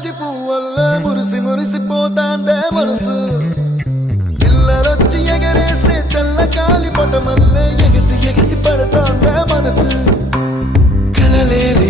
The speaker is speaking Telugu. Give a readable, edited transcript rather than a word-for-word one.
జాజి పువ్వల్ల మురిసి మురిసిపోతాందే మనసు పిల్లలొచ్చి ఎగరేసే తెల్ల కాలి పటమల్లే ఎగిసి ఎగిసి పడతాందే మనసు కలలేని